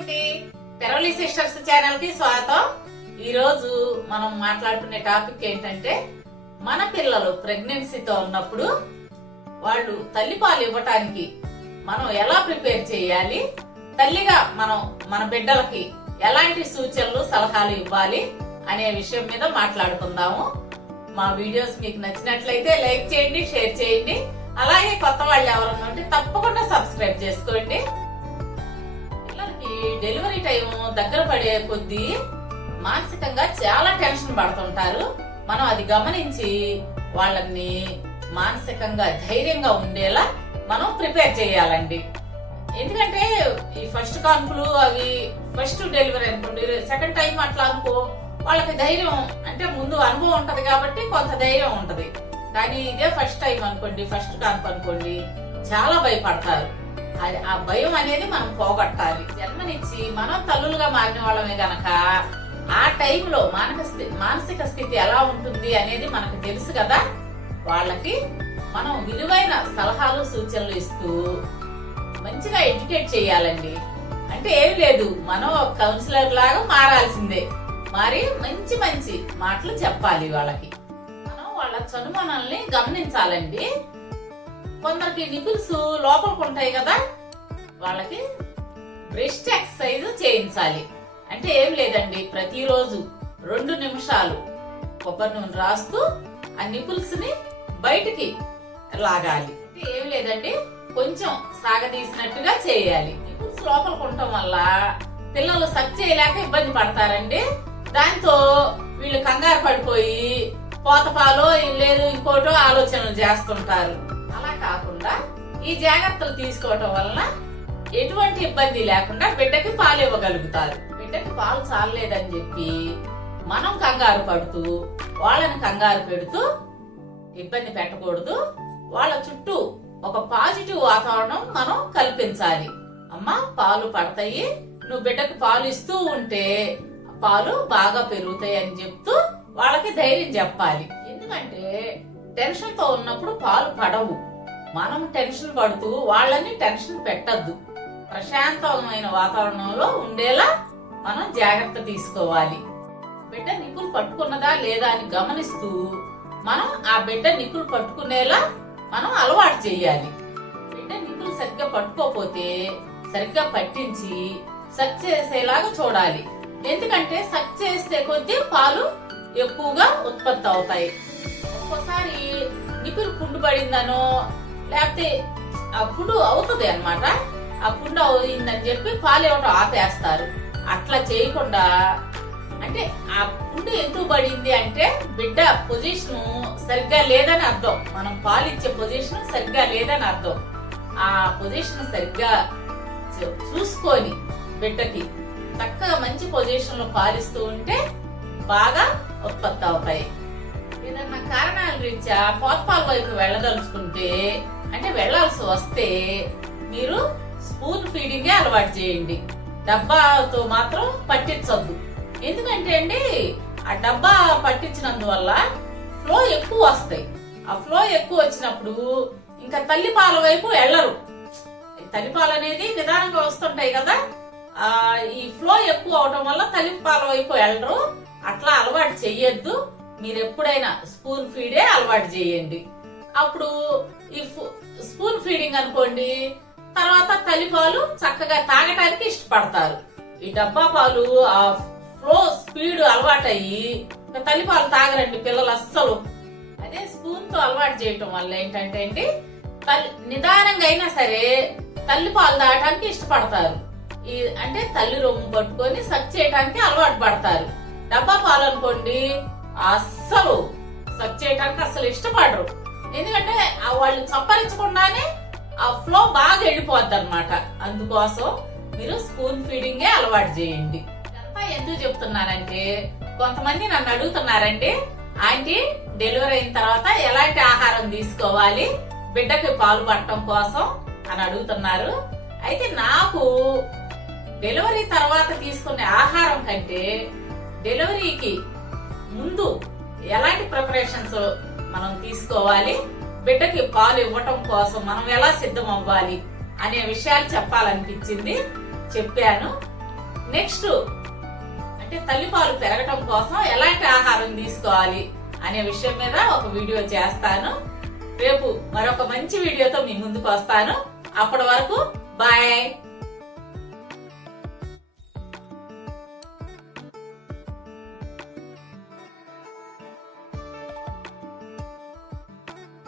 అండి తెరవలి సిస్టర్స్ ఛానల్కి స్వాగతం. ఈ రోజు మనం మాట్లాడుకునే టాపిక్ ఏంటంటే మన పిల్లలు ప్రెగ్నెన్సీతో ఉన్నప్పుడు వాళ్ళు తల్లిపాలు ఇవ్వటానికి మనం ఎలా ప్రిపేర్ చేయాలి? తల్లిగా మనం మన బిడ్డలకి ఎలాంటి సూచనలు సలహాలు ఇవ్వాలి అనే విషయం మీద మాట్లాడుకుందాము. మా వీడియోస్ మీకు నచ్చినట్లయితే లైక్ చేయండి షేర్ చేయండి. అలాగే కొత్త వాళ్ళు ఎవరన్నా ఉంటే తప్పకుండా సబ్స్క్రైబ్ చేసుకోండి. డెలివరీ టైం దగ్గర పడే కొద్దీ మానసికంగా చాలా టెన్షన్ పడుతుంటారు మనం అది గమనించి వాళ్ళని మానసికంగా ధైర్యంగా ఉండేలా మనం ప్రిపేర్ చేయాలండి. ఎందుకంటే ఈ ఫస్ట్ కాన్పులు అవి ఫస్ట్ డెలివరీ అనుకోండి సెకండ్ టైం అట్లా అనుకో వాళ్ళకి ధైర్యం అంటే ముందు అనుభవం ఉంటది కాబట్టి కొంత ధైర్యం ఉంటది. కానీ ఇదే ఫస్ట్ టైం అనుకోండి ఫస్ట్ కాన్పు అనుకోండి చాలా భయపడతారు. అది ఆ భయం అనేది మనం పోగొట్టాలి. జన్మనిచ్చి మనం తల్లులుగా మారిన వాళ్ళమే గనక ఆ టైంలో మానసిక మానసిక స్థితి ఎలా ఉంటుంది అనేది మనకు తెలుసు కదా? వాళ్ళకి మనం విలువైన సలహాలు సూచనలు ఇస్తూ మంచిగా ఎడ్యుకేట్ చేయాలండి. అంటే ఏమి లేదు మనం కౌన్సిలర్ లాగా మారాల్సిందే. మరి మంచి మంచి మాటలు చెప్పాలి వాళ్ళకి. మనం వాళ్ళ చనుమనల్ని గమనించాలండి. కొందరికి నిపుల్స్ లోపలికి ఉంటాయి కదా వాళ్ళకి బ్రెస్ట్ ఎక్సర్సైజ్ చేయించాలి. అంటే ఏం లేదండి ప్రతిరోజు రెండు నిమిషాలు కొబ్బరి నూనె రాస్తూ ఆ నిపుల్స్ని బయటికి లాగాలి. ఏం లేదండి కొంచెం సాగదీసినట్టుగా చేయాలి. నిపుల్స్ లోపలికి ఉండటం వల్ల పిల్లలు సక్ చేయలేక ఇబ్బంది పడతారండి. దాంతో వీళ్ళు కంగారు పడిపోయి పోతపాలో లేదు ఇంకోటో ఆలోచనలు చేస్తుంటారు. కాకుండా ఈ జాగ్రత్తలు తీసుకోవటం వలన ఎటువంటి ఇబ్బంది లేకుండా బిడ్డకి పాలు ఇవ్వగలుగుతారు. బిడ్డకి పాలు చాలలేదని చెప్పి మనం కంగారు పడుతూ వాళ్ళని కంగారు పెడుతూ ఇబ్బంది పెట్టకూడదు. వాళ్ళ చుట్టూ ఒక పాజిటివ్ వాతావరణం మనం కల్పించాలి. అమ్మా పాలు పడతాయి. నువ్వు బిడ్డకు పాలు ఇస్తూ ఉంటే పాలు బాగా పెరుగుతాయి అని చెప్తూ వాళ్ళకి ధైర్యం చెప్పాలి. ఎందుకంటే టెన్షన్తో ఉన్నప్పుడు పాలు పడవు. మనం టెన్షన్ పడుతూ వాళ్ళని టెన్షన్ పెట్టద్దు. ప్రశాంతమైన వాతావరణంలో ఉండేలా మనం జాగ్రత్త తీసుకోవాలి. బిడ్డ నిప్పులు పట్టుకున్నదా లేదా అని గమనిస్తూ మనం ఆ బిడ్డ నిప్పులు పట్టుకునేలా మనం అలవాటు చేయాలి. బిడ్డ నిప్పులు సరిగ్గా పట్టుకోపోతే సరిగ్గా పట్టించి సక్ చేసేలాగా చూడాలి. ఎందుకంటే సక్ చేస్తే కొద్దీ పాలు ఎక్కువగా ఉత్పత్తి అవుతాయి. ఒక్కోసారి నిపురు పుండు పడిందనో లేకపోతే ఆ పుండు అవుతుంది అనమాట ఆ పుండు అయిందని చెప్పి పాలు ఇవ్వడం ఆపేస్తారు. అట్లా చేయకుండా అంటే ఆ పుండు ఎందుకు పడింది అంటే బిడ్డ పొజిషన్ సరిగ్గా లేదని అర్థం. మనం పాలు ఇచ్చే పొజిషన్ సరిగ్గా లేదని అర్థం. ఆ పొజిషన్ సరిగ్గా చూసుకొని బిడ్డకి చక్కగా మంచి పొజిషన్లో పాలిస్తూ ఉంటే బాగా ఉత్పత్తి అవుతాయి. ఏదన్నా కారణాల రీత్యా పోత్పాల వైపు వెళ్ళదలుచుకుంటే అంటే వెళ్ళాల్సి వస్తే మీరు స్పూన్ ఫీడింగే అలవాటు చేయండి. డబ్బాతో మాత్రం పట్టించొద్దు. ఎందుకంటే అండి ఆ డబ్బా పట్టించినందువల్ల ఫ్లో ఎక్కువ వస్తాయి. ఆ ఫ్లో ఎక్కువ వచ్చినప్పుడు ఇంకా తల్లిపాల వైపు వెళ్ళరు. తల్లిపాలు అనేది నిదానంగా వస్తుంటాయి కదా. ఆ ఈ ఫ్లో ఎక్కువ అవటం వల్ల తల్లిపాల వైపు వెళ్ళరు. అట్లా అలవాటు చెయ్యొద్దు. మీరు ఎప్పుడైనా స్పూన్ ఫీడే అలవాటు చేయండి. అప్పుడు ఈ స్పూన్ ఫీడింగ్ అనుకోండి తర్వాత తల్లిపాలు చక్కగా తాగటానికి ఇష్టపడతారు. ఈ డబ్బా పాలు ఆ ఫ్లో స్పీడ్ అలవాటయ్యి తల్లి తల్లిపాలు తాగరండి పిల్లలు అస్సలు. అదే స్పూన్తో అలవాటు చేయటం వల్ల ఏంటంటే అండి తల్లి నిదానంగా అయినా సరే తల్లి పాలు తాగటానికి ఇష్టపడతారు. ఈ అంటే తల్లి రొమ్ము పట్టుకొని సక్ చేయటానికి అలవాటు పడతారు. డబ్బా పాలు అనుకోండి అస్సలు సక్ చేయటానికి అస్సలు ఇష్టపడరు. ఎందుకంటే వాళ్ళు చప్పరించకుండానే ఆ ఫ్లో బాగా వెళ్ళిపోద్ది అనమాట అందుకోసం మీరు స్పూన్ ఫీడింగే అలవాటు చేయండి. ఇదంతా ఎందుకు చెప్తున్నానంటే కొంతమంది నన్ను అడుగుతున్నారండి ఆంటీ డెలివరీ అయిన తర్వాత ఎలాంటి ఆహారం తీసుకోవాలి? బిడ్డకి పాలు పట్టడం కోసం అని అడుగుతున్నారు. అయితే నాకు డెలివరీ తర్వాత తీసుకునే ఆహారం కంటే డెలివరీకి ముందు ఎలాంటి ప్రిపరేషన్స్ మనం తీసుకోవాలి. బిడ్డకి పాలు ఇవ్వటం కోసం మనం ఎలా సిద్ధం అవ్వాలి అనే విషయాలు చెప్పాలనిపించింది. చెప్పాను. నెక్స్ట్ అంటే తల్లిపాలు పెరగటం కోసం ఎలాంటి ఆహారం తీసుకోవాలి అనే విషయం మీద ఒక వీడియో చేస్తాను. రేపు మరొక మంచి వీడియోతో మీ ముందుకు వస్తాను. అప్పటి వరకు బాయ్.